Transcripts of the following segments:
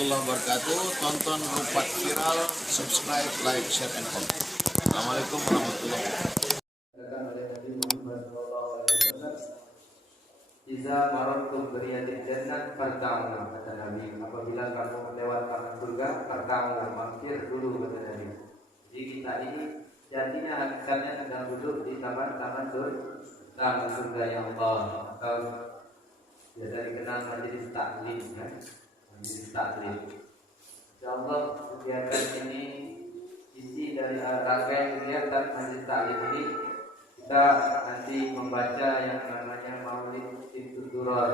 warahmatullahi wabarakatuh. Tonton Rupat Viral, subscribe, like, share, and comment. Assalamualaikum warahmatullahi wabarakatuh. Iza marartum beriyatil jannah farta'u, kata Nabi. Apabila kamu melewatkan surga, farta'u, mampir dulu, kata Nabi. Jadi kita ini jadinya hakikatnya sedang duduk di taman-taman surga yang Allah, atau biasa dikenal majelis taklim, ya. Majelis taklim. Insyaallah kegiatan ini, isi dari rangkaian kegiatan majelis taklim ini, kita nanti membaca yang namanya Maulid Sittut Durar,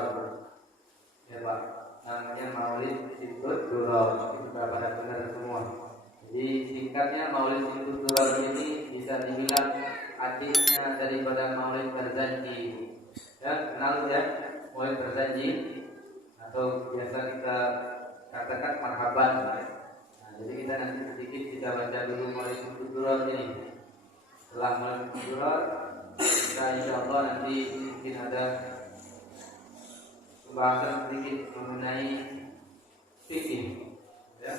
ya Pak, namanya Maulid Sittut Durar. Kita pada benar semua. Jadi singkatnya Maulid Sittut Durar ini bisa dibilang adiknya daripada Maulid Berjanji. Ya, kenal ya Maulid Berjanji, atau biasa kita katakan marhaban. Nah, jadi kita nanti sedikit kita baca dulu Maulid Sittut Durar ini. Setelah Maulid Sittut Durar, kita insyaallah nanti mungkin ada pembahasan sedikit mengenai fikih, ya.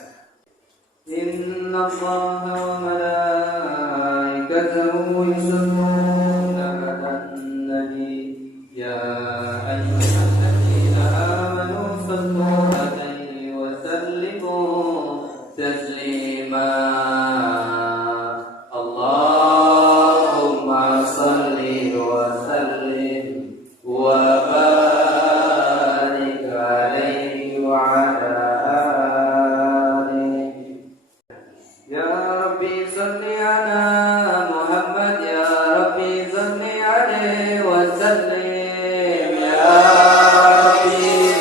Inna Allaha wa malaikatahu yusalluna 'alan nabi, ya ayyuhalladzina amanu sallu 'alaihi wa sallimu taslima. Allahumma salli wa sallim wa barik alaihi wa ala alihi. Ya Rabbi salli ala Muhammad, ya Rabbi salli alaihi wa sallim. Ya Rabbi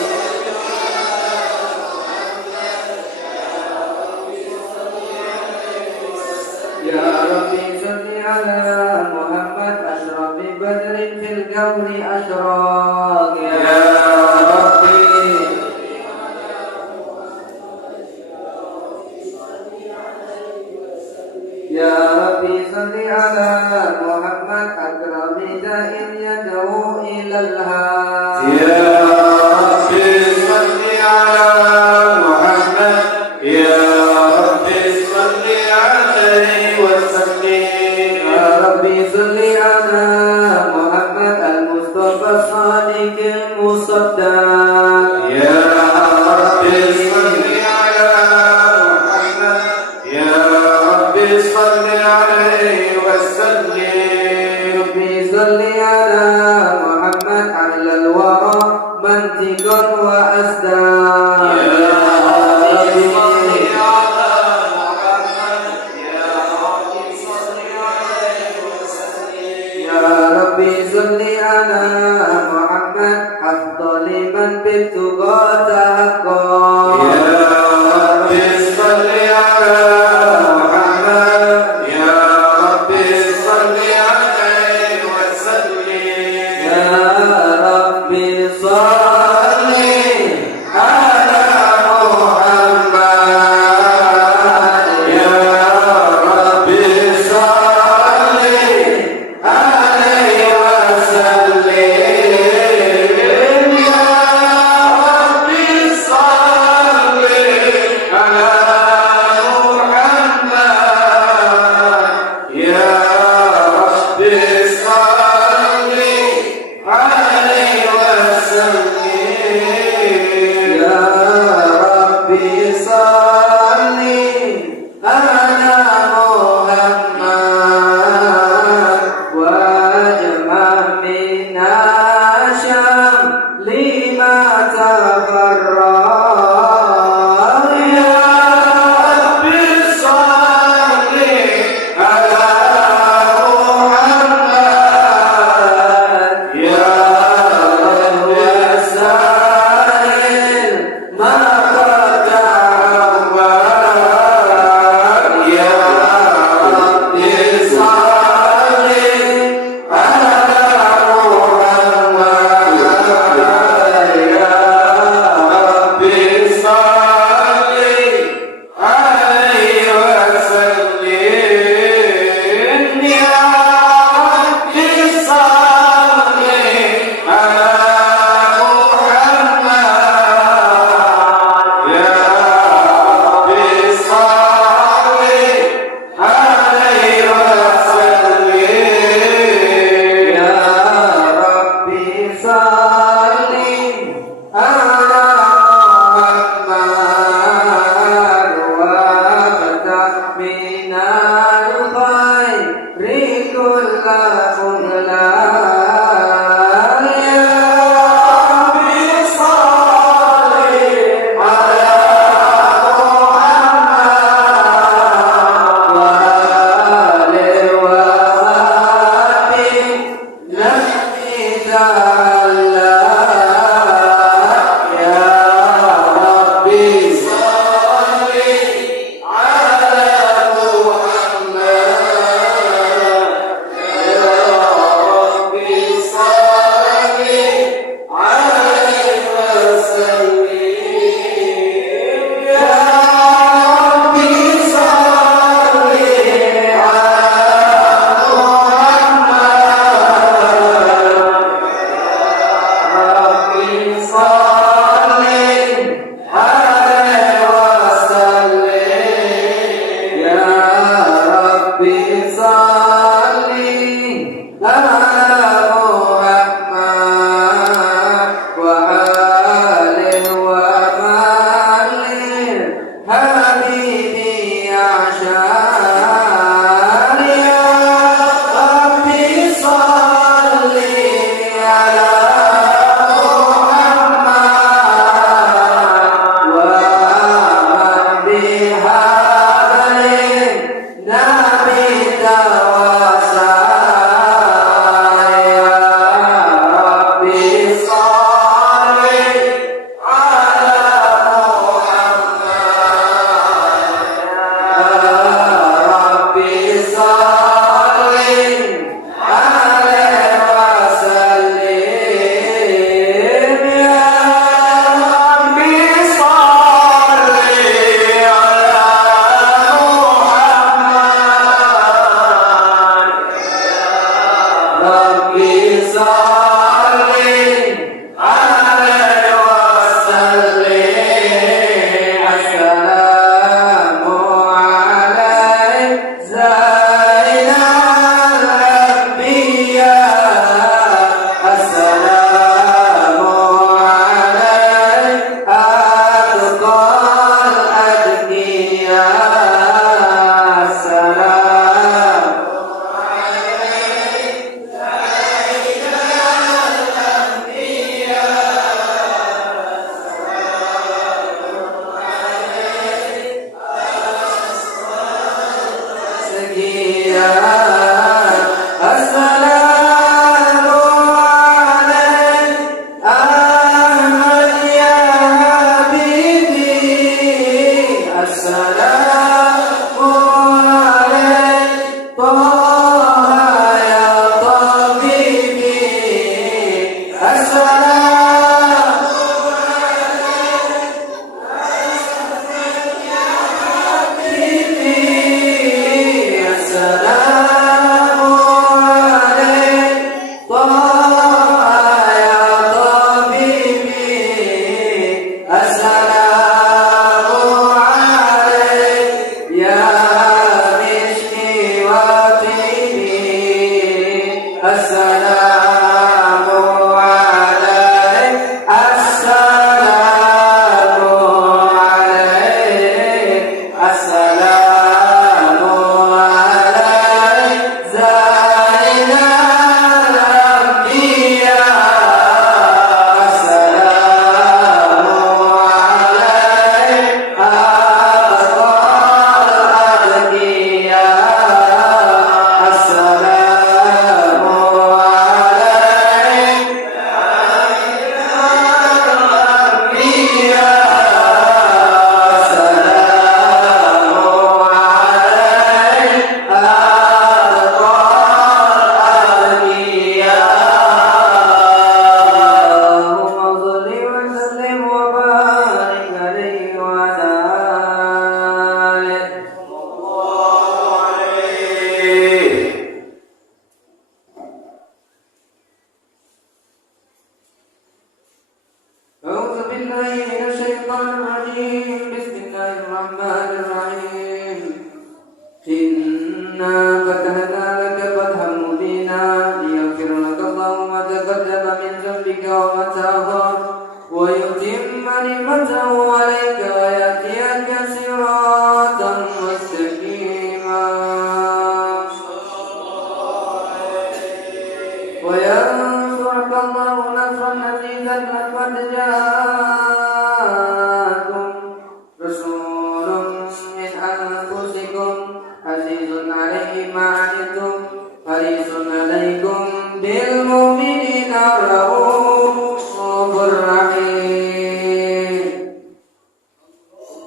Ya Rabbi salli ala Muhammad, asrafi badrin fil kauni ashraq. Ya Rabbi Ya Rabbi salli ala Muhammad, akrami da'in yad'u ilal haq. Ya Rabbi salli ala Muhammad, ya Rabbi salli alaihi wa sallim. Ya Rabbi salli ala Muhammad al-Mustafa Sadiq al-Musaddaq. Ya Rabbi salli ala Muhammad, ya Rabbi salli alaihi wa sallim.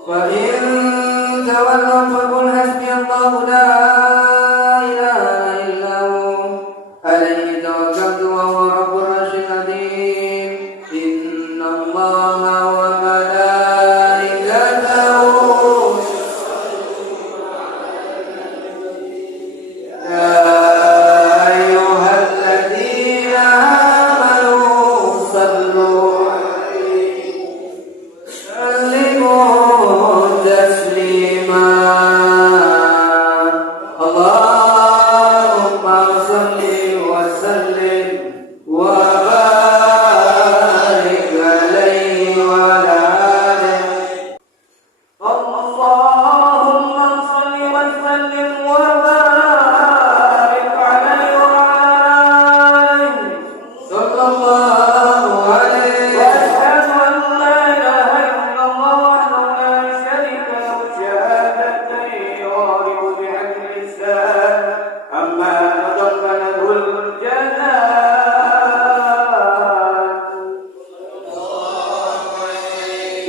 فإن تولوا فقل حسبي الله لا إله إلا هو عليه توكلت وهو رب العرش العظيم إن الله وملائكته يا أيها الذين آمنوا صلوا سلموا تسليما اللهم صل وسلم وبارك عليه وعلى آله اللهم صل وسلم وبارك عليه وعلى آله صلى الله عليه وأشهد أن لا إله إلا الله وحده لا شريك له شهادتين يعرف بها اللسان أما تضمنه الجنان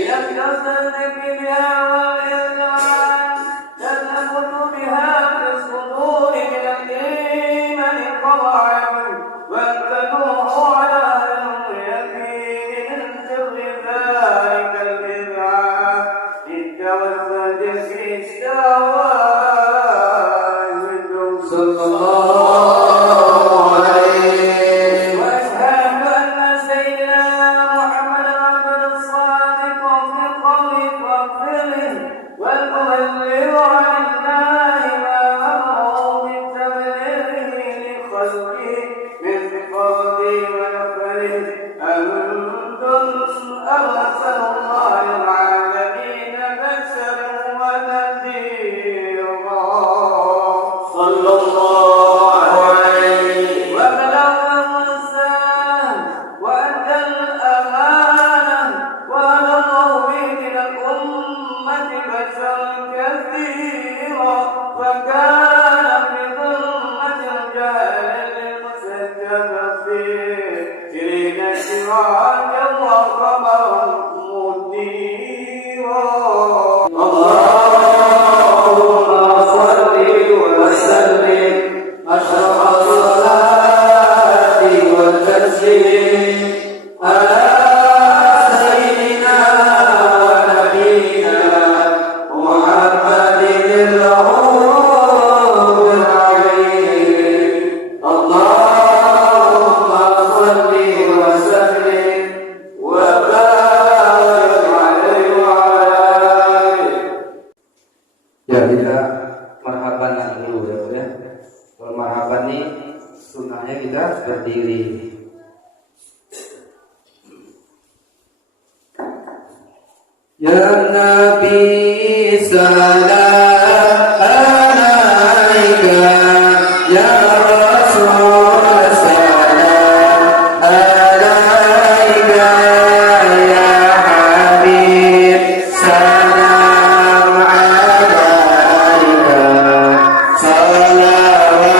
لم تصدق بها والإذعان تثبت بها في الصدور من الإيمان قواعد وتنوح على اليقين من سر ذلك الإذعان للتوسد في الشواهد صلى الله عليه وأشهد أن سيدنا محمدا عبد الصادق في قوله وفعله والمبلغ عن الله ما أمره بالتبليغ لخلقه من فضله ونفعله أنتم أرسل الله العالمين بشرا ونذيرا صلى الله عليه وبلغ الرسالة وأدى الأمانة ونظر به من الأمة بشرا كثيرا فكان في ظلمة الجهل المسجد فيه سرين سراجا وقمرا منيرا اللهم صل وسلم أشرف الصلاة والتسليم على سيدنا ونبينا محمد الرؤوف الرحيم اللهم صل وسلم وبارك عليه وعلى آله. Ya kita marhaban dulu ya. Kalau marhaban nih sunnahnya kita berdiri. Ya Nabi salam alaika ya Rasul salam alaika ya Habib salam alaika salawatullah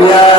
Ya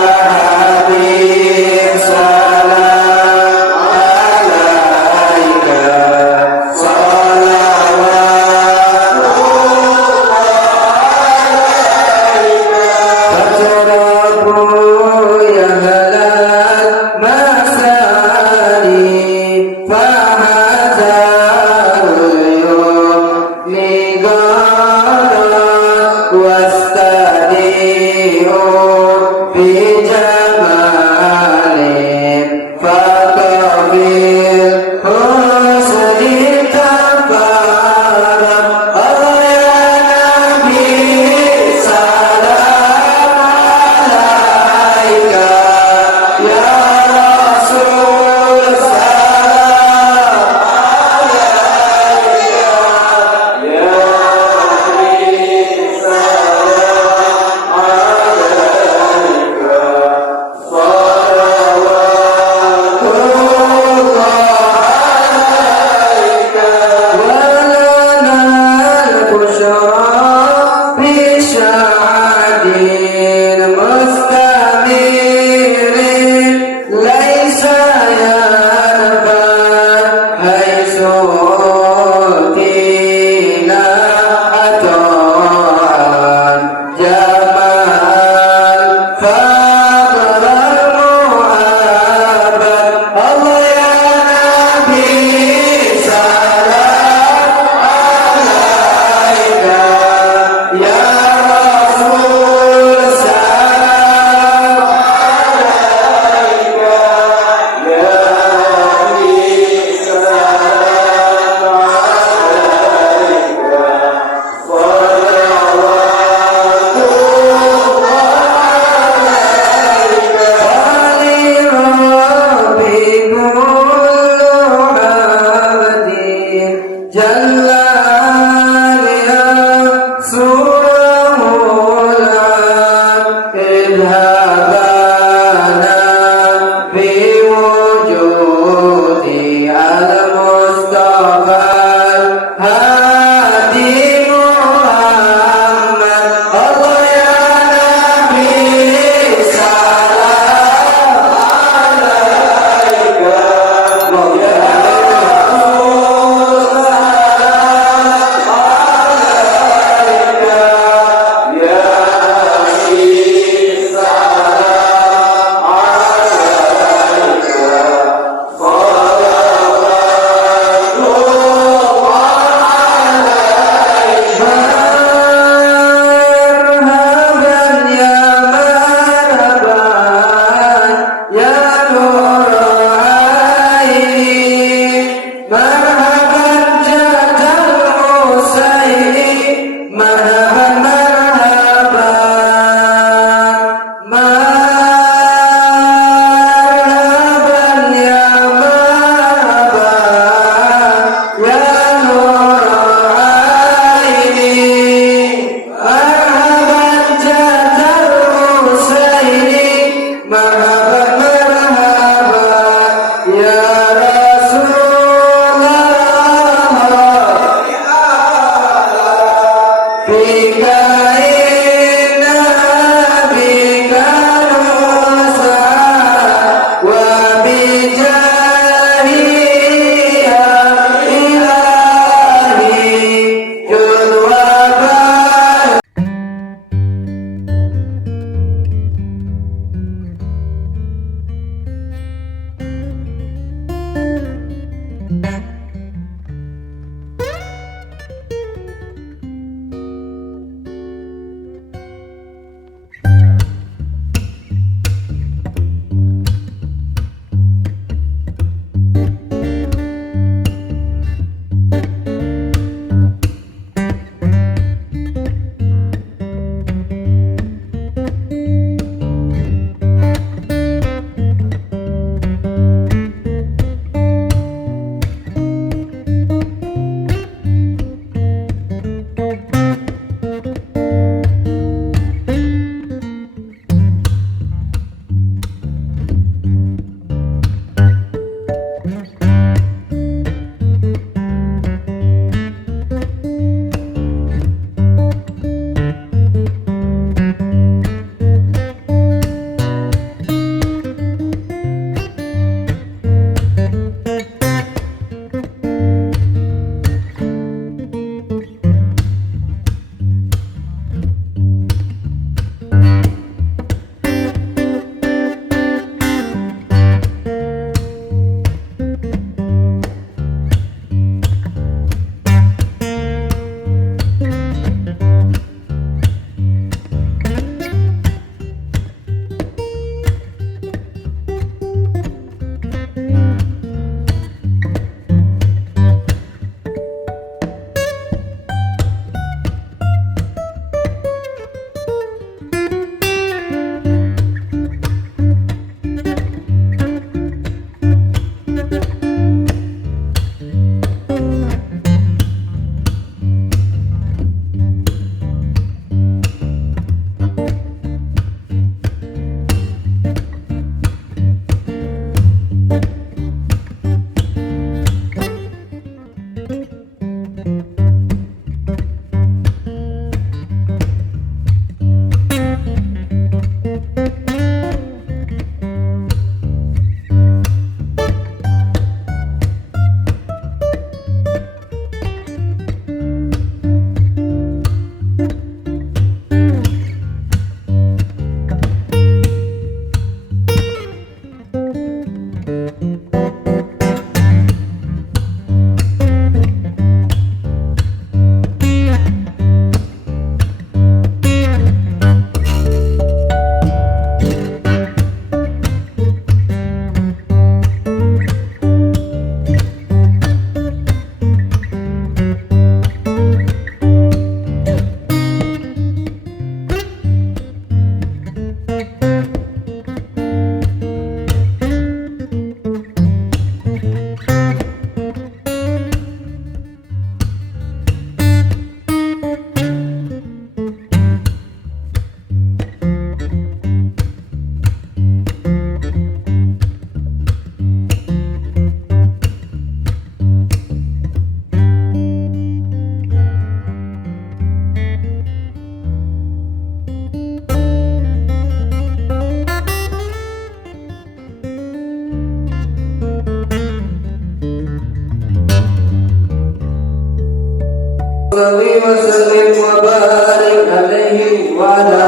Salli wa sallim wa barik alaihi wa ala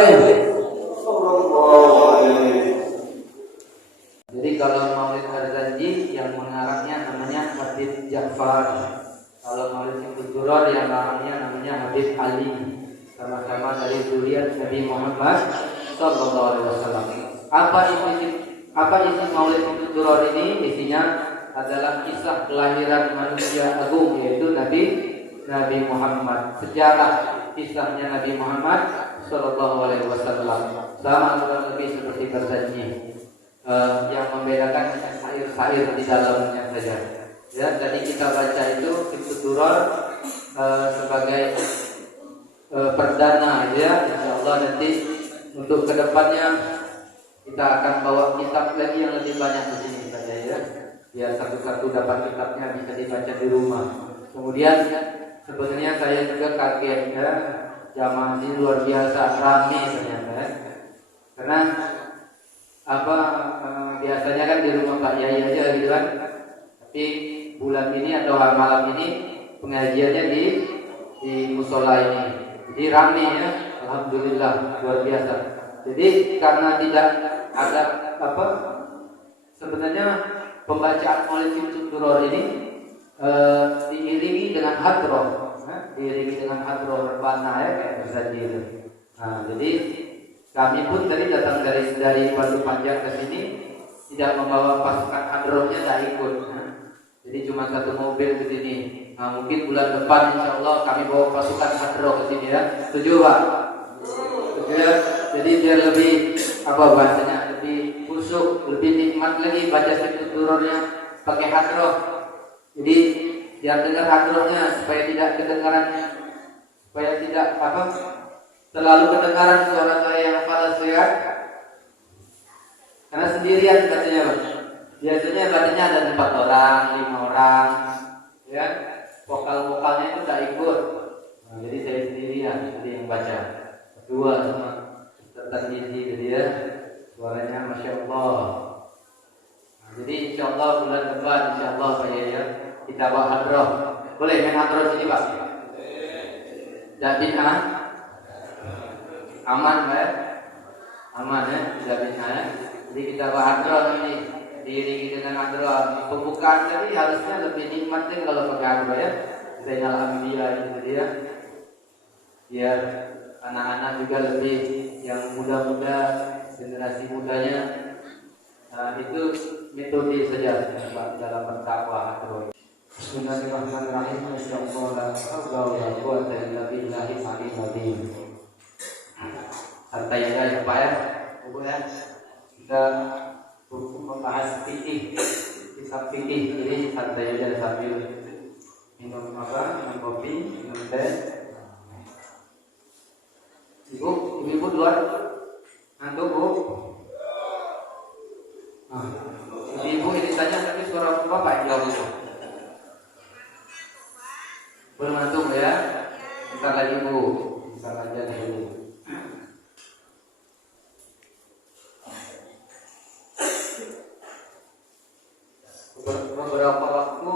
alihi. Jadi kalau Maulid Al-Zanji yang mengarangnya namanya Habib Ja'far. Kalau Maulid Syekh yang namanya Habib Ali. Sama-sama dari zuriat Nabi Muhammad sallallahu alaihi wasallam. Apa isi Maulid Syekh ini? Isinya adalah kisah kelahiran manusia agung, yaitu Nabi Muhammad, sejarah kisahnya Nabi Muhammad Sallallahu Alaihi Wasallam, sama kurang lebih seperti berjanji, yang membedakan syair-syair di dalamnya saja. Ya, jadi kita baca itu Fitruror sebagai perdana, ya. Insya Allah nanti untuk kedepannya kita akan bawa kitab lagi yang lebih banyak di sini saja, ya. Biar satu-satu dapat kitabnya bisa dibaca di rumah. Kemudian Sebenarnya saya juga kaget ya, jamaah ini luar biasa ramai ternyata ya. Karena biasanya kan di rumah Pak Yai aja gitu kan. Tapi bulan ini atau malam ini pengajiannya di musola ini. Jadi ramai ya, alhamdulillah luar biasa. Jadi karena tidak ada sebenarnya pembacaan Maulid Fitruh ini diiringi dengan hadroh, diiringi dengan hadroh rebana ya kayak bersaji itu. Nah, jadi kami pun tadi datang dari Batu Panjang ke sini tidak membawa pasukan hadrohnya, tidak ikut. Jadi cuma satu mobil ke sini. Nah, mungkin bulan depan insya Allah kami bawa pasukan hadroh ke sini ya. Setuju Pak? Setuju ya? Jadi biar lebih bahasanya lebih khusyuk, lebih nikmat lagi baca Fitruhnya pakai hadroh. Jadi biar dengar hadrohnya supaya tidak terlalu kedengaran suara saya yang falas ya. Karena sendirian katanya Pak. Biasanya bacanya ada 4 orang, 5 orang, ya. Vokal-vokalnya itu tak ikut. Nah, jadi saya sendirian yang baca. Berdua sama Ustaz Gizi gitu ya. Suaranya Masya Allah. Jadi insya Allah bulan depan insya Allah Pak ya kita bawa hadroh. Boleh main hadroh sini Pak? Jadi aman Pak ya? Aman ya, tidak bisa ya. Jadi kita bawa hadroh ini diiringi dengan hadroh. Pembukaan tadi harusnya lebih nikmat kan kalau pakai hadroh ya. Zainal Ambiyah itu dia. Biar anak-anak juga lebih yang muda-muda, generasi mudanya. Nah, itu metode saja dalam berdakwah hadroh. Bismillahirrahmanirrahim. Insyaallah la quwwata illa billahil aliyyil azim. Santai aja ya Pak ya. Ya. Kita membahas fikih, kitab fikih. Jadi santai aja sambil minum kopi, minum teh. Ibu luar ngantuk Bu. Ibu ini tanya tapi suara Bapak yang jauh itu. Belum ngantuk ya? Bentar lagi Bu. Bentar aja dulu. Beberapa waktu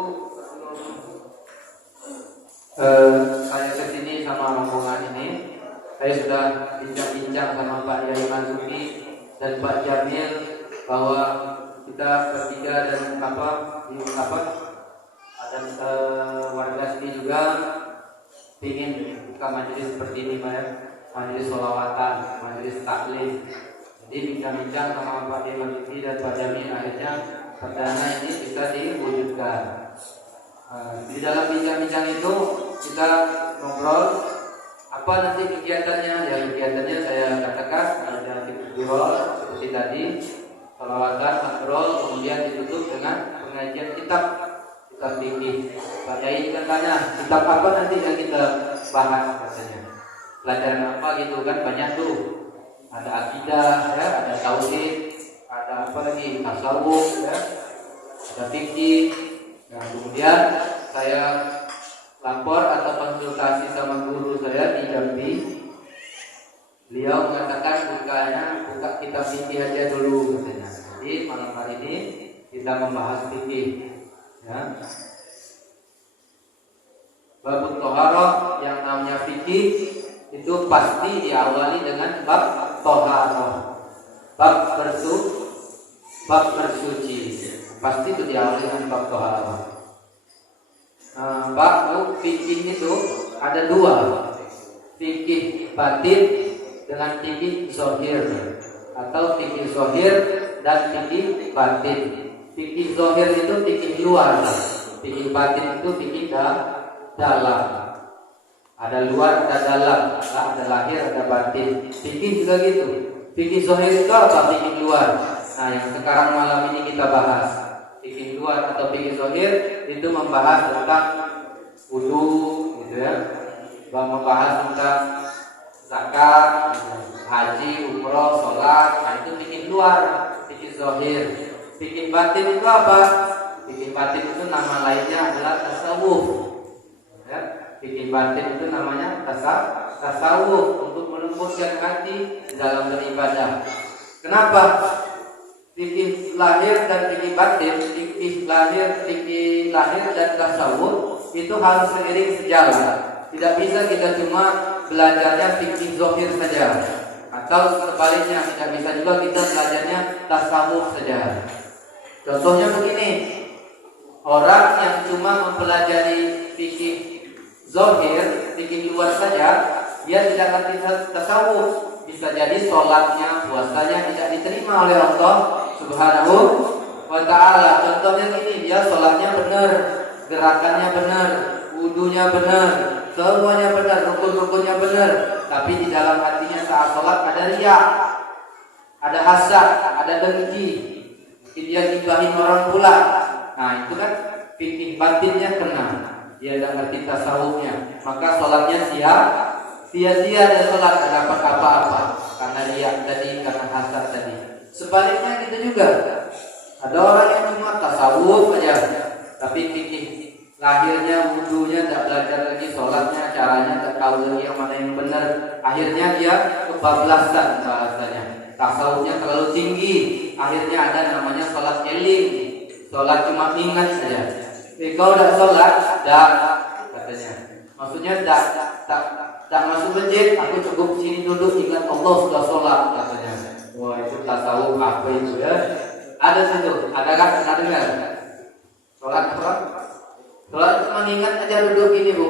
saya kesini sama rombongan ini, saya sudah bincang-bincang sama Pak Yai Marzuki dan Pak Jamil bahwa kita bertiga dan ada warga sini juga ingin buka majelis seperti ini Pak ya, majelis sholawatan, majelis taklim. Jadi bincang-bincang sama Pak Yai Marzuki dan Pak Jamil akhirnya perdana ini bisa diwujudkan. Di dalam bincang-bincang itu kita ngobrol apa nanti kegiatannya. Ya kegiatannya saya katakan ada fikih seperti tadi, sholawatan, hadroh, kemudian ditutup dengan pengajian kitab fikih. Pak Yai katanya kitab apa nanti yang kita bahas katanya. Pelajaran apa gitu kan banyak tuh. Ada akidah, ya, ada tauhid, ada apa lagi tasawuf ya, ada fikih. Nah kemudian saya lapor atau konsultasi sama guru saya di Jambi. Beliau mengatakan buka kitab fikih aja dulu katanya. Jadi malam hari ini kita membahas fikih ya. Bab toharoh yang namanya fikih itu pasti diawali dengan bab toharoh, bab bersuci, pasti itu diawali dengan bab toharoh. Bab fikih itu ada dua, fikih batin dengan fikih zahir, atau fikih zahir dan fikih batin. Fikih zahir itu fikih luar, fikih batin itu fikih dalam. Ada luar, ada dalam, ada lahir, ada batin. Fikih juga gitu. Fikih zahir itu apa? Fikih luar. Nah, yang sekarang malam ini kita bahas fikih luar atau fikih zahir itu membahas tentang wudu, gitu ya. Membahas tentang zakat, haji, umroh, sholat. Nah, itu fikih luar, fikih zahir. Fikih batin itu apa? Fikih batin itu nama lainnya adalah tasawuf. Ya. Fikih batin itu namanya tasawuf, untuk melembutkan hati dalam beribadah. Kenapa? Fikih lahir dan fikih batin, fikih lahir dan tasawuf itu harus seiring sejalan. Tidak bisa kita cuma belajarnya fikih zahir saja, atau sebaliknya tidak bisa juga kita belajarnya tasawuf saja. Contohnya begini, orang yang cuma mempelajari fikih zahir, fikih luar saja, dia tidak ngerti tasawuf. Bisa jadi sholatnya, puasanya tidak diterima oleh Allah Subhanahu wa ta'ala. Contohnya gini, dia sholatnya benar, gerakannya benar, wudunya benar, semuanya benar, rukun-rukunnya benar, tapi di dalam hatinya saat sholat ada riya, ada hasad, ada dengki, dia gibahin orang pula. Nah itu kan fikih batinnya kena, dia tidak ngerti tasawufnya, maka sholatnya sia-sia dia sholat, tidak dapat apa-apa karena riya tadi, karena hasad tadi. Sebaliknya gitu juga, ada orang yang cuma tasawuf aja, tapi fikih lahirnya, wudunya tidak belajar lagi, sholatnya caranya tidak tahu lagi yang mana yang benar. Akhirnya dia kebablasan bahasanya, tasawufnya terlalu tinggi. Akhirnya ada namanya sholat eling, sholat cuma ingat saja. Kau tidak sholat, dah katanya. Maksudnya tak masuk masjid, aku cukup sini duduk ingat Allah sudah sholat katanya. Wah itu tasawuf apa itu ya? Ada situ, ada kan? Pernah dengar? Sholat apa? Sholat cuma ingat aja duduk ini bu.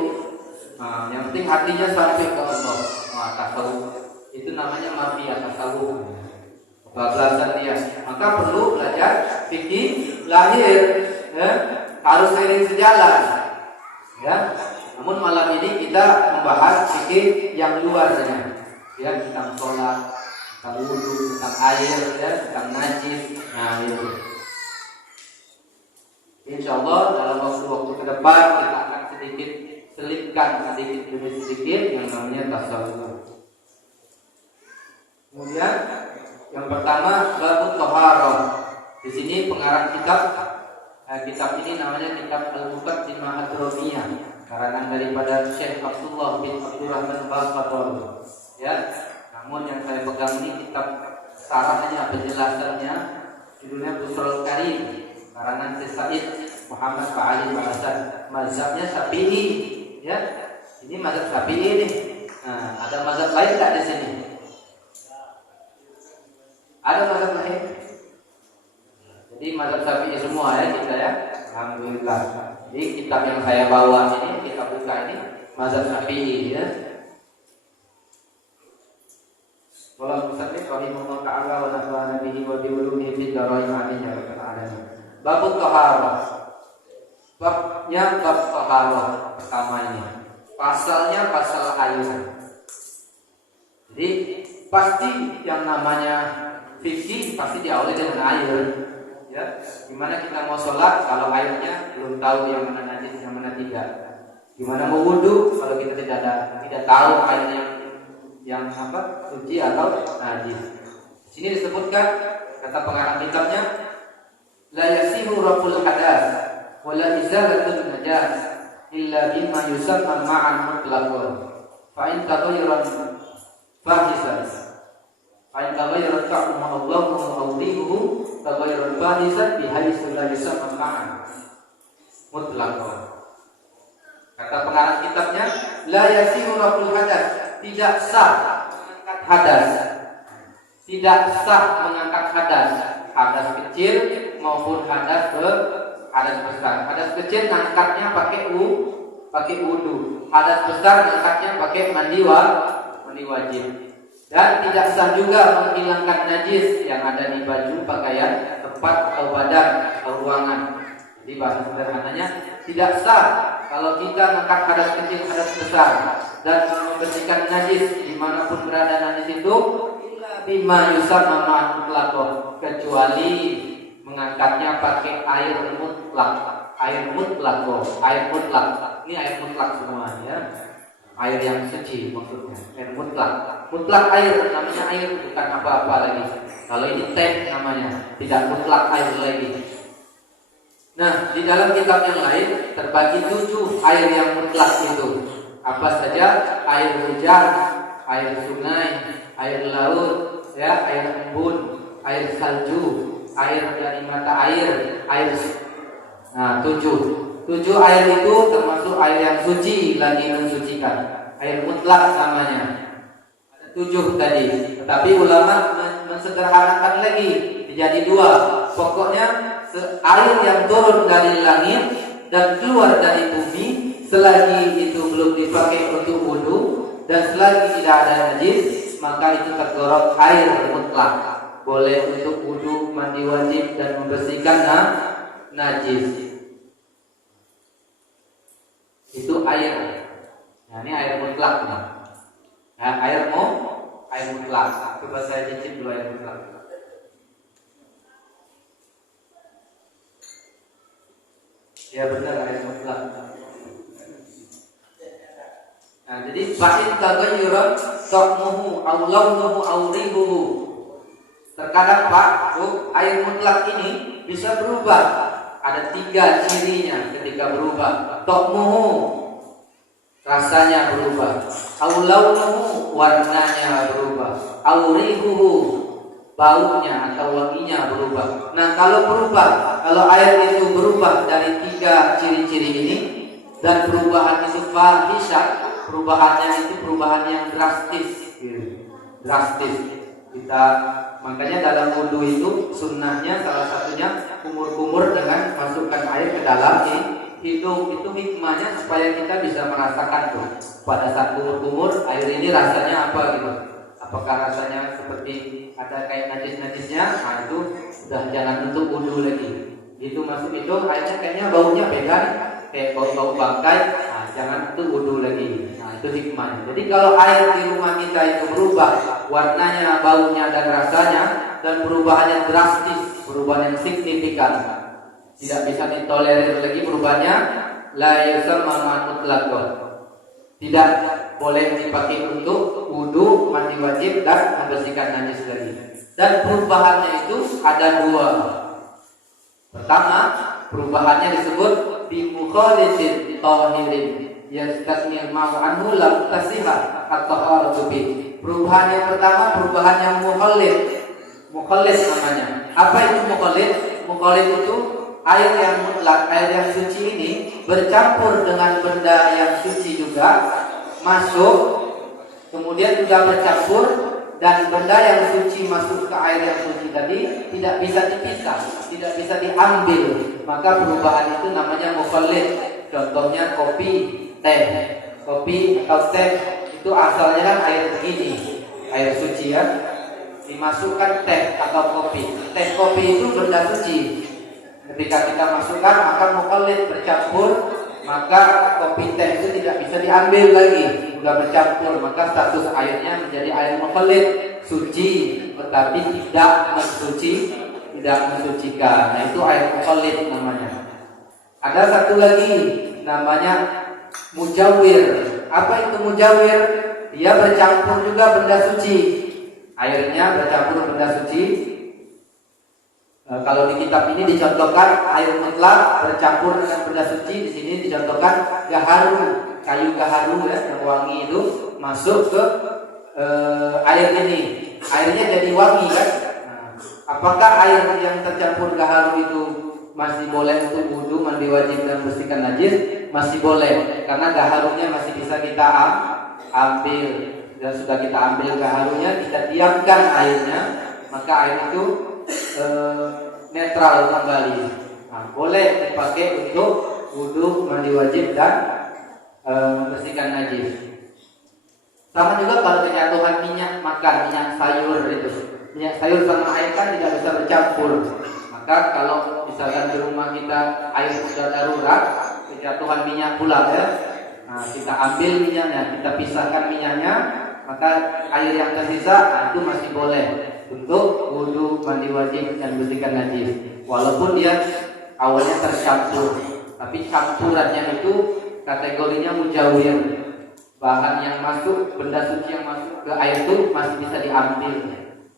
Nah, yang penting hatinya sampai ke Allah. Wah tasawuf itu namanya mafia tasawuf. Kebablasan dia. Maka perlu belajar fikih lahir, ya? Harus seiring sejalan, ya. Namun malam ini kita membahas fikih yang luar saja, ya, tentang sholat, tentang wudu, tentang air, ya, tentang najis. Nah itu. Insya Allah dalam waktu-waktu ke depan kita akan sedikit selipkan sedikit demi sedikit yang namanya tasawuf. Kemudian yang pertama babut toharoh. Di sini pengarang kitab ini namanya kitab Al-Muqaddimah Ad-Durriyah, karangan daripada Syekh Abdullah bin Abdurrahman Al-Fatah. Ya, namun yang saya pegang ini kitab sarahnya, penjelasannya, judulnya Busrul Karim, karangan Syekh Said Muhammad Fa'ali Hasan, mazhabnya Syafi'i. Ya, ini mazhab Syafi'i nih. Nah, ada mazhab lain tak di sini? Ada mazhab lain? Jadi mazhab Syafi'i semua ya kita ya. Alhamdulillah. Jadi kitab yang saya bawa ini, kita buka ini mazhab Syafi'i ya. Wallahu musallin rahimahullah ta'ala wa nafa'ana bihi wa bi ulumihi fid dharain amin ya rabbal alamin. Bab taharah. Babnya bab taharah pertama ini. Pasalnya pasal air. Jadi pasti yang namanya fikih pasti diawali dengan air. Ya, gimana kita mau sholat kalau airnya belum tahu yang mana najis yang mana tidak? Gimana mau wudu kalau kita tidak tahu airnya yang apa suci atau najis? Di sini disebutkan kata pengarang kitabnya, la yasihu raful hadas wa la izalatul najas illa bima yusamma ma'an mutlaqan fa in taghayyara fahisan fa in taghayyara ta'mu Allahu mawdihu taghayyara fahisan bihaitsu la yusamma ma'an mutlaqan. Kata pengarang kitabnya, la yasihu raful hadas, tidak sah mengangkat hadas. Tidak sah mengangkat hadas, hadas kecil maupun hadas besar. Hadas kecil ngangkatnya pakai wudu. Hadas besar ngangkatnya pakai mandi wajib. Dan tidak sah juga menghilangkan najis yang ada di baju, pakaian, tempat atau badan atau ruangan. Jadi bahasa sederhananya, tidak sah kalau kita ngangkat hadas kecil, hadas besar dan membersihkan najis dimanapun berada najis itu, bima yusamma ma'an mutlaqah, kecuali mengangkatnya pakai air mutlak. Air mutlak. Ini air mutlak semua ya. Air yang suci maksudnya. Air mutlak. Mutlak air namanya air, bukan apa-apa lagi. Kalau ini teh namanya, tidak mutlak air lagi. Nah, di dalam kitab yang lain terbagi 7 air yang mutlak itu. Apa saja? Air hujan, air sungai, air laut, ya, air embun, air salju, air dari mata air, nah 7 air itu termasuk air yang suci lagi mensucikan. Air mutlak namanya. Ada 7 tadi. Tetapi ulama mensederhanakan lagi menjadi 2. Pokoknya air yang turun dari langit dan keluar dari bumi selagi itu belum dipakai untuk wudu dan selagi tidak ada najis, maka itu tergolong air mutlak. Boleh untuk wudu, mandi wajib dan membersihkan najis. Itu air. Nah, ini air mutlak nih. Nah, air mutlak. Coba saya cicip dulu air mutlak. Ya benar, air mutlak. Nah, jadi fa'in tagayyara ta'muhu aw launuhu aw rihuhu. Terkadang Pak, air mutlak ini bisa berubah. Ada 3 cirinya ketika berubah. Ta'muhu, rasanya berubah. Aw launuhu, warnanya berubah. Aw rihuhu, baunya atau wanginya berubah. Nah, kalau berubah, kalau air itu berubah dari 3 ciri-ciri ini dan perubahan itu fahisha, perubahannya itu perubahan yang drastis, kita makanya dalam wudu itu sunnahnya salah satunya kumur-kumur dengan masukkan air ke dalam hidung. Itu hikmahnya supaya kita bisa merasakan tuh pada saat kumur-kumur air ini rasanya apa gitu. Apakah rasanya seperti ada kayak najis-najisnya? Nah, itu sudah jangan untuk wudu lagi. Itu masuk hidung airnya kayaknya baunya beda, kayak bau-bau bangkai. Nah, jangan untuk wudu lagi. Nah, itu hikmahnya. Jadi kalau air di rumah kita itu berubah warnanya, baunya dan rasanya, dan perubahannya drastis, perubahan yang signifikan, tidak bisa ditolerir lagi perubahannya, la yusamma mutlaqan. Tidak boleh dipakai untuk wudu, mandi wajib dan membersihkan najis lagi. Dan perubahannya itu ada 2. Pertama, perubahannya disebut bimukhalitin tahirin yastasmi ma'u anhu lam tasihha at-taharatu bi. Perubahan yang pertama, perubahan yang mukhalid namanya. Apa itu mukhalid? Mukhalid itu air yang mutlak, air yang suci ini bercampur dengan benda yang suci juga masuk, kemudian juga bercampur, dan benda yang suci masuk ke air yang suci tadi tidak bisa dipisah, tidak bisa diambil. Maka perubahan itu namanya mukhalid. Contohnya kopi, teh. Kopi atau teh itu asalnya kan air begini, air suci ya. Dimasukkan teh atau kopi. Teh kopi itu benda suci. Ketika kita masukkan maka mukhalid bercampur, maka kopi teh itu tidak bisa diambil lagi, sudah bercampur, maka status airnya menjadi air mukhalid, suci tetapi tidak mensucikan. Nah, itu air mukhalid namanya. Ada satu lagi namanya mujawir. Apa itu mujawir? Dia bercampur juga benda suci. Airnya bercampur benda suci. Kalau di kitab ini dicontohkan air mutlak bercampur dengan benda suci. Di sini dicontohkan gaharu, kayu gaharu ya, yang wangi itu masuk ke air ini. Airnya jadi wangi kan? Nah, apakah air yang tercampur gaharu itu masih boleh untuk wudu, mandi wajib dan bersihkan najis? Masih boleh, karena gaharunya masih bisa kita ambil. Dan sudah kita ambil gaharunya, kita diamkan airnya, maka air itu netral kembali. Nah, boleh dipakai untuk wudu, mandi wajib dan membersihkan najis. Sama juga kalau kejatuhan minyak makan, minyak sayur itu, minyak sayur sama air kan tidak bisa bercampur. Maka kalau misalkan di rumah kita air sudah darurat, kejatuhan minyak pula ya, nah, kita ambil minyaknya, kita pisahkan minyaknya, maka air yang tersisa itu masih boleh untuk wudu, mandi wajib dan bersihkan najis. Walaupun dia awalnya tercampur, tapi campurannya itu kategorinya mujawir. Bahan yang masuk, benda suci yang masuk ke air itu masih bisa diambil.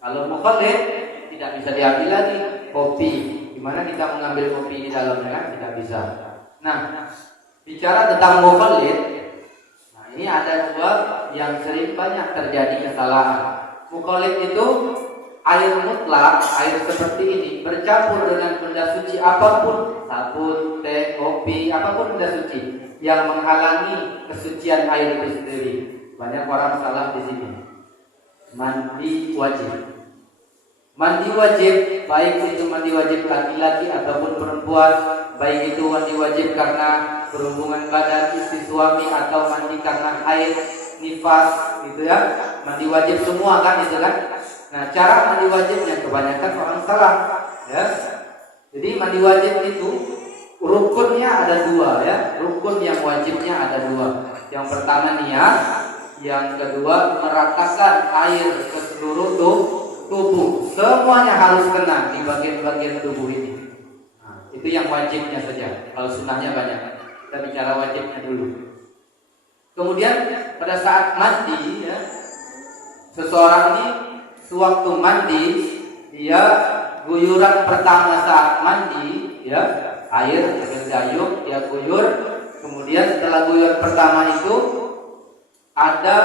Kalau mukhalid tidak bisa diambil lagi. Kopi, gimana kita mengambil kopi di dalamnya kan? Tidak bisa. Nah, bicara tentang mukhalid, nah Ini ada dua yang sering banyak terjadi kesalahan. Mukhalif itu air mutlak, air seperti ini bercampur dengan benda suci apapun, sabun, teh, kopi, apapun benda suci yang menghalangi kesucian air itu sendiri. Banyak orang salah di sini. Mandi wajib. Mandi wajib, baik itu mandi wajib laki-laki ataupun perempuan, baik itu mandi wajib karena berhubungan badan istri suami atau mandi karena haid, nifas, gitu ya. Mandi wajib semua kan itu kan. Nah, cara mandi wajibnya kebanyakan orang salah, ya. Jadi mandi wajib itu rukunnya ada dua, ya. Rukun yang wajibnya ada dua. Yang pertama niat, yang kedua meratakan air ke seluruh tubuh. Semuanya harus kena di bagian-bagian tubuh ini. Nah, itu yang wajibnya saja. Kalau sunnahnya banyak. Kita bicara wajibnya dulu. Kemudian pada saat mandi, ya, seseorang ini sewaktu mandi, dia guyuran pertama saat mandi, ya, air dengan gayung dia guyur. Kemudian setelah guyur pertama itu ada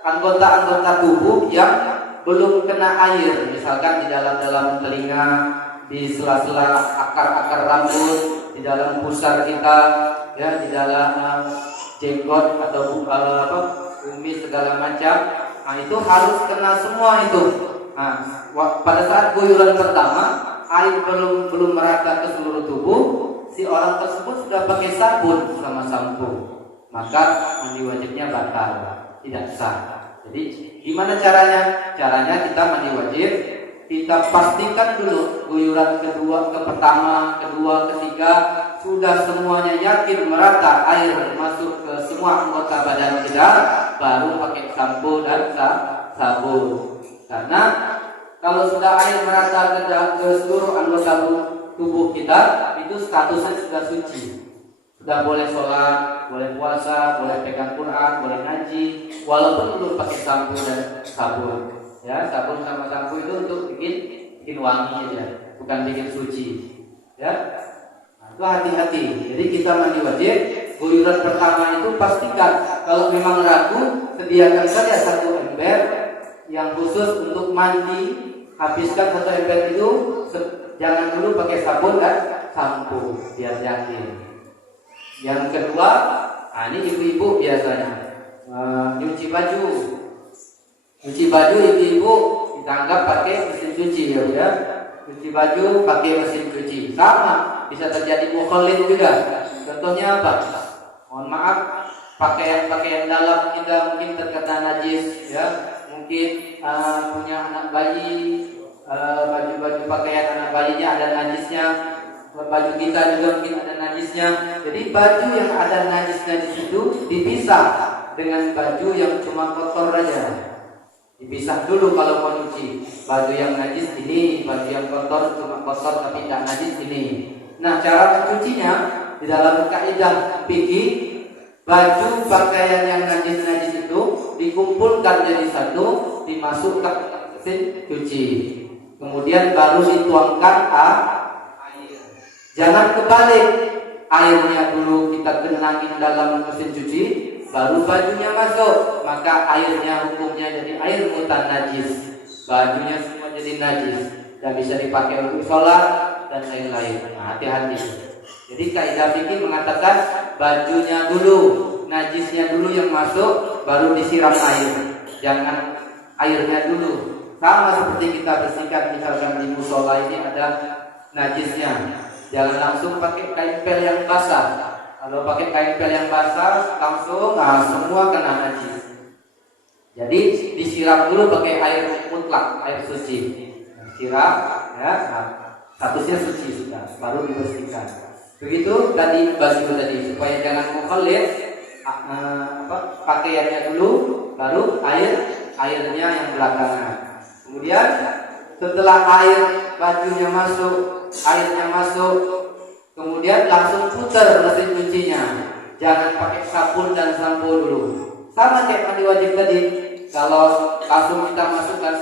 anggota-anggota tubuh yang belum kena air, misalkan di dalam telinga, di sela-sela akar-akar rambut, di dalam pusar kita, ya, di dalam jenggot atau kumis segala macam. Nah, itu harus kena semua itu. Nah, pada saat guyuran pertama, air belum merata ke seluruh tubuh, si orang tersebut sudah pakai sabun sama sampo, maka mandi wajibnya batal, tidak sah. Jadi gimana caranya? Caranya kita mandi wajib, kita pastikan dulu guyuran pertama, kedua, ketiga sudah semuanya yakin merata air masuk ke semua anggota badan kita, baru pakai sampo dan sabun. Karena kalau sudah air merata ke seluruh anggota tubuh kita, itu statusnya sudah suci. Sudah boleh sholat, boleh puasa, boleh pegang Quran, boleh ngaji, walaupun belum pakai sampo dan sabun. Ya, sabun sama sampo itu untuk bikin wangi aja, bukan bikin suci. Ya, nah, itu hati-hati. Jadi kita mandi wajib, guyuran pertama itu pastikan. Kalau memang ragu, sediakan saja satu ember yang khusus untuk mandi. Habiskan satu ember itu, jangan dulu pakai sabun dan sampo, biar yakin. Yang kedua, nah ini ibu-ibu biasanya nyuci baju. Nyuci baju ibu-ibu kita anggap pakai mesin cuci, ya. Cuci baju pakai mesin cuci, sama bisa terjadi mukhalif juga. Contohnya apa? Mohon maaf, pakaian dalam kita mungkin terkena najis, ya. Mungkin punya anak bayi, baju-baju pakaian anak bayinya ada najisnya. Baju kita juga mungkin ada najisnya. Jadi baju yang ada najis-najis itu dipisah dengan baju yang cuma kotor aja. Dipisah dulu kalau mau cuci. Baju yang najis ini, baju yang kotor cuma kotor tapi tidak najis ini. Nah, cara mencucinya di dalam kaidah fikih, baju pakaian yang najis-najis itu dikumpulkan jadi satu, dimasukkan ke mesin cuci. Kemudian baru dituangkan air. Jangan kebalik, airnya dulu kita genangin dalam mesin cuci, baru bajunya masuk, maka airnya hukumnya jadi air mutan najis, bajunya semua jadi najis, dan bisa dipakai untuk sholat dan lain-lain. Nah, hati-hati. Jadi kaidah fikih mengatakan bajunya dulu, najisnya dulu yang masuk, baru disiram air. Jangan airnya dulu. Sama seperti kita bersihkan misalkan di musola ini ada najisnya. Jangan langsung pakai kain pel yang basah. Kalau pakai kain pel yang basah langsung semua kena najis. Jadi disiram dulu pakai air mutlak, air suci. Siram, ya, statusnya suci sudah, baru dibersihkan. Begitu tadi baju tadi supaya jangan mukhalif, pakaiannya dulu, baru airnya yang belakangan. Kemudian setelah bajunya masuk, airnya masuk, kemudian langsung putar mesin cucinya. Jangan pakai sabun dan sampo dulu. Sama kayak mandi wajib tadi. Kalau langsung kita masukkan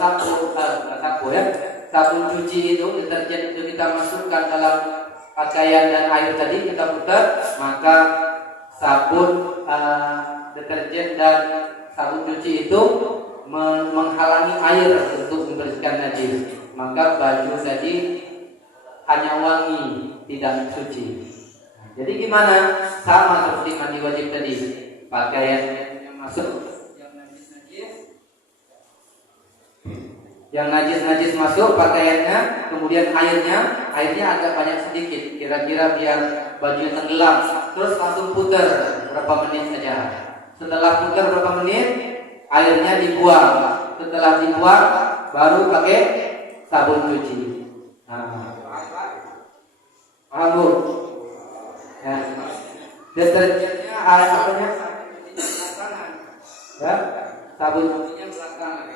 sabun cuci itu, deterjen itu kita masukkan dalam pakaian dan air tadi kita putar, maka sabun deterjen dan sabun cuci itu menghalangi air untuk membersihkan najis, maka baju tadi hanya wangi, tidak suci. Jadi gimana? Sama seperti mandi wajib tadi, pakaian yang masuk yang najis masuk pakaiannya, kemudian airnya agak banyak sedikit, kira-kira biar bajunya tenggelam, terus langsung putar berapa menit saja. Setelah putar berapa menit, airnya dibuang. Setelah dibuang, baru pakai sabun cuci. Nah, paham Bu? Ya. Deterjennya air apanya? Ya, sabun cucinya belakangan.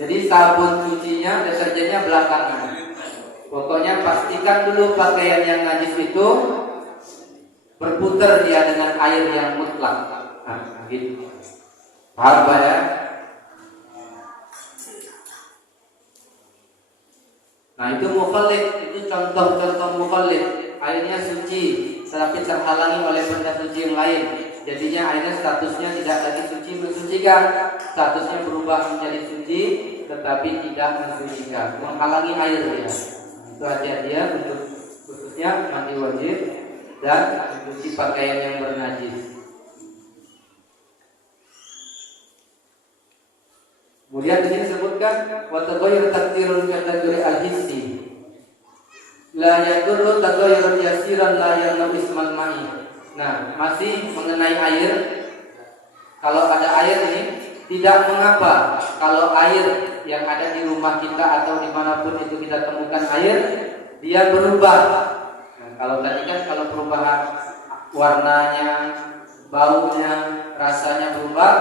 Jadi sabun cucinya, deterjennya belakangan. Pokoknya pastikan dulu pakaian yang najis itu berputar dia dengan air yang mutlak. Nah, gitu. Paham Pak ya? Nah itu mukhallid, itu contoh-contoh mukhallid. Airnya suci, tetapi terhalangi oleh benda suci yang lain. Jadinya airnya statusnya tidak lagi suci mensucikan, statusnya berubah menjadi suci, tetapi tidak mensucikan, menghalangi air dia. Itu hati-hati untuk khususnya mandi wajib dan mencuci pakaian yang bernajis. Kemudian di sini disebutkan wa taghayyur taqdirul kategori al-hissi. La yadurru taghayyurun yasiran la yanqu ismal ma'i. Nah, masih mengenai air. Kalau ada air ini tidak mengapa kalau air yang ada di rumah kita atau dimanapun itu kita temukan air, dia berubah. Nah, kalau tadi kan kalau perubahan warnanya, baunya, rasanya berubah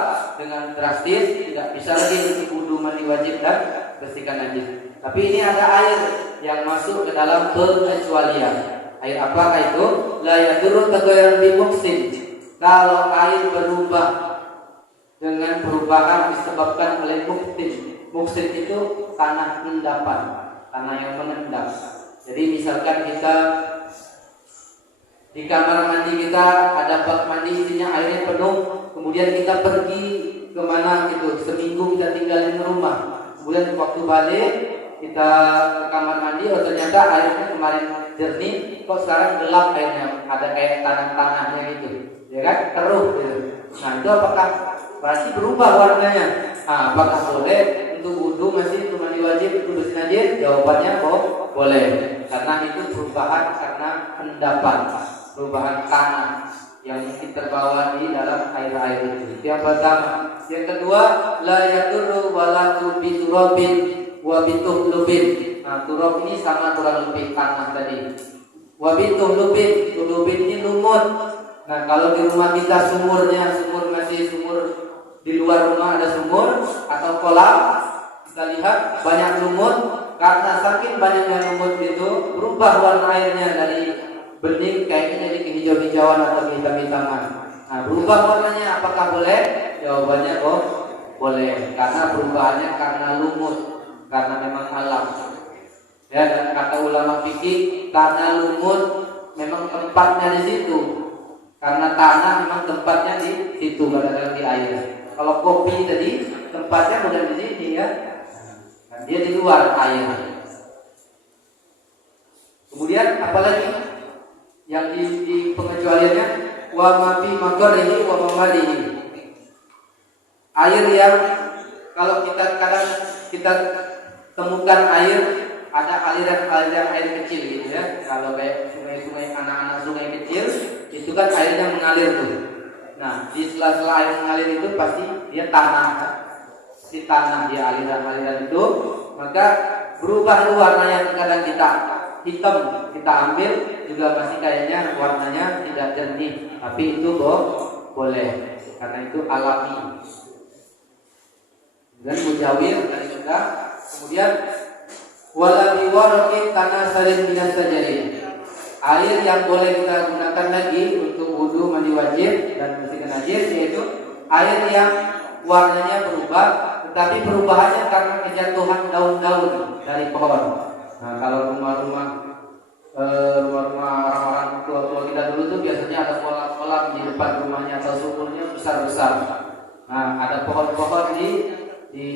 dengan drastis, tidak bisa lagi untuk wudu, mandi wajib dan bersihkan najis. Tapi ini ada air yang masuk ke dalam pengecualian. Air apakah itu? La yadurru taghayyuran bi muqsin. Kalau air berubah dengan perubahan disebabkan oleh muksin. Muksin itu tanah endapan, tanah yang mengendap. Jadi misalkan kita di kamar mandi kita ada bak mandi isinya airnya penuh, kemudian kita pergi kemana gitu, seminggu kita tinggal di rumah, kemudian waktu balik kita ke kamar mandi, oh ternyata airnya kemarin jernih, kok sekarang gelap airnya, ada kayak tanah-tanahnya gitu, ya kan, keruh gitu. Nah itu apakah berarti berubah warnanya? Nah, apakah boleh untuk wudu masih untuk mandi wajib untuk bersih najis? Jawabannya boleh, karena itu perubahan karena endapan, perubahan tanah yang mungkin terbawa di dalam air-air itu. Yang pertama. Yang kedua, la yadurru wala biturabin wa bituhlubin. Nah, turab ini sama kurang lebih tanah tadi. Wa bituhlubin, tuhlubin ini lumut. Nah, kalau di rumah kita sumur di luar rumah ada sumur atau kolam, kita lihat banyak lumut. Karena saking banyaknya lumut itu berubah warna airnya dari bening kayaknya jadi kehijau-hijauan atau hitam-hitaman. Nah, berubah warnanya apakah boleh? Jawabannya boleh, karena perubahannya karena lumut, karena memang alam. Ya, dan kata ulama fikih, karena lumut memang tempatnya di situ, karena tanah memang tempatnya di situ, bukan di air. Kalau kopi tadi tempatnya bukan di sini ya, nah, dia di luar air. Kemudian apalagi yang di pengecualiannya, wa mafi makarihi wa mamadihi. Air yang kalau kadang kita temukan air, ada aliran air kecil gitu ya. Kalau kayak sungai-sungai, anak-anak sungai kecil, itu kan airnya mengalir tuh. Nah, di sela-sela air mengalir itu pasti dia tanah, di tanah dia aliran-aliran itu, maka berubah warnanya. Kadang kita hitam, kita ambil juga masih kayaknya warnanya tidak jernih, tapi itu boleh karena itu alami. Dan mujawir tadi sudah. Kemudian wala biwarqin tanah salin minas sajari. Air yang boleh kita gunakan lagi untuk wudu, mandi wajib dan bersihkan najis yaitu air yang warnanya berubah, tetapi perubahannya karena kejatuhan daun-daun dari pohon. Nah, kalau rumah-rumah rumah-rumah orang-orang tua-tua kita dulu tuh biasanya ada kolam-kolam di depan rumahnya atau sumurnya besar-besar. Nah, ada pohon-pohon di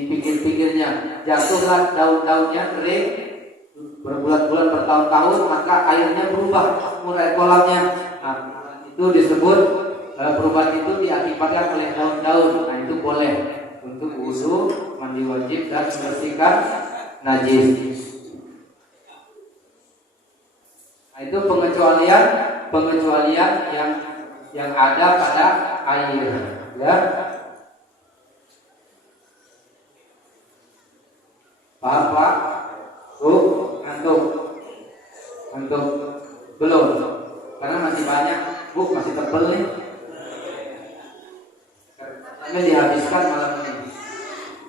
pinggir-pinggirnya. Jatuhlah daun-daunnya kering berbulan-bulan bertahun-tahun, maka airnya berubah mulai kolamnya. Nah, itu disebut perubahan itu diakibatkan oleh daun-daun. Nah, itu boleh untuk wudu, mandi wajib dan membersihkan najis. Nah, itu pengecualian yang ada pada air, ya. Paham Pak? Ngantuk belum? Karena masih banyak, masih tebel nih. Kami dihabiskan malam ini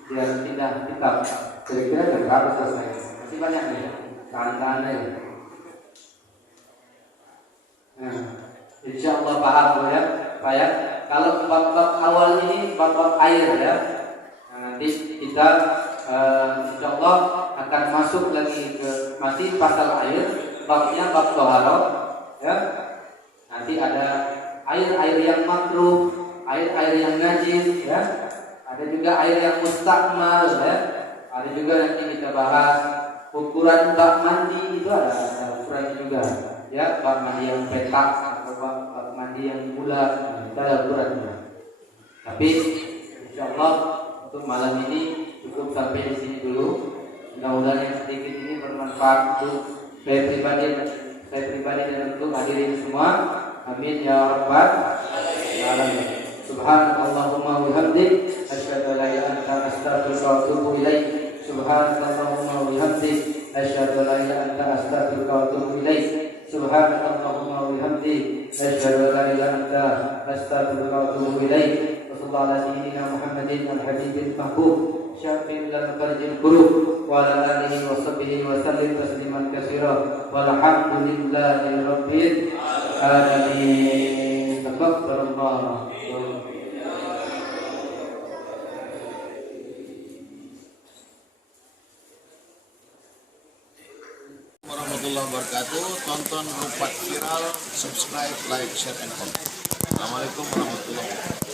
biar tidak kitab. Kira-kira berapa selesai? Masih banyak nih, tahan-tahan aja. Nah, insya Allah paham ya, Pak ya. Kalau bab-bab awal ini bab-bab air ya. Nah, nanti kita insya Allah akan masuk lagi ke masih pasal air, babnya bab toharoh ya. Nanti ada air-air yang makruh, air-air yang najis ya. Ada juga air yang mustakmal ya. Ada juga nanti kita bahas ukuran bak mandi, itu ada ukurannya juga. Ya, bak mandi yang petak atau bak mandi yang bulat, kita ada ukurannya. Tapi insyaallah untuk malam ini cukup sampai di sini dulu. Mudah-mudahan yang sedikit ini bermanfaat untuk saya pribadi dan untuk hadirin semua. Amin ya rabbal alamin. Subhanallahumma wa bihamdik asyhadu an la ilaha illa anta astaghfiruka wa atubu ilaik. Subhanallahumma wa bihamdik asyhadu an la ilaha illa anta astaghfiruka wa atubu ilaik. Subhanallahumma wa bihamdik asyhadu an la ilaha illa anta astaghfiruka wa atubu ilaik. Wassallallahu ala sayyidina Muhammadin al-habibil mahbub syafil dan farjil qulub wa ala alihi wa sahbihi wa sallim tasliman katsira walhamdulillahi rabbil alamin. Takabbarallah. Warahmatullahi wabarakatuh. Tonton Rupat Viral, subscribe, like, share, and comment. Assalamualaikum warahmatullahi wabarakatuh.